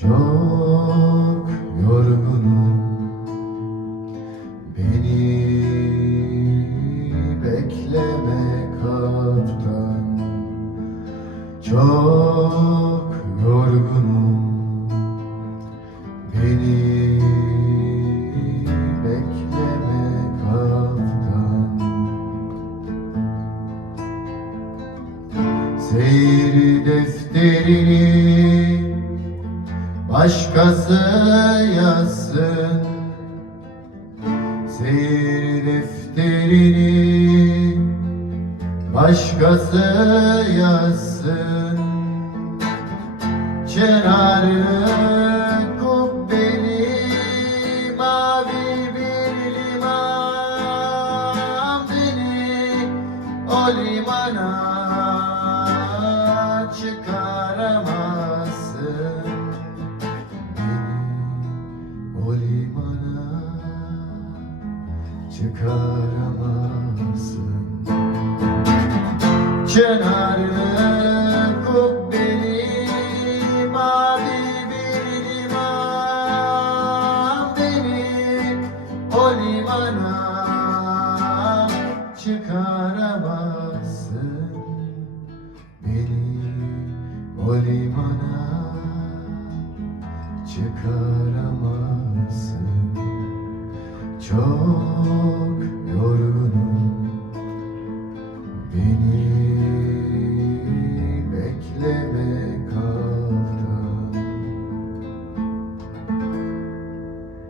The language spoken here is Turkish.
Çok yorgunum. Beni bekleme kaptan. Çok yorgunum. Beni bekleme kaptan. Seyir defterini başkası yazsın Seyir defterini. Başkası yazsın Çınarlı kubbeli mavi bir liman Beni o limana çıkaramazsın çıkaramazsın. Çınarlı kubbeli mavi bir liman Beni. O limana çıkaramazsın. Beni o limana çıkaramazsın çok yorgunum. Beni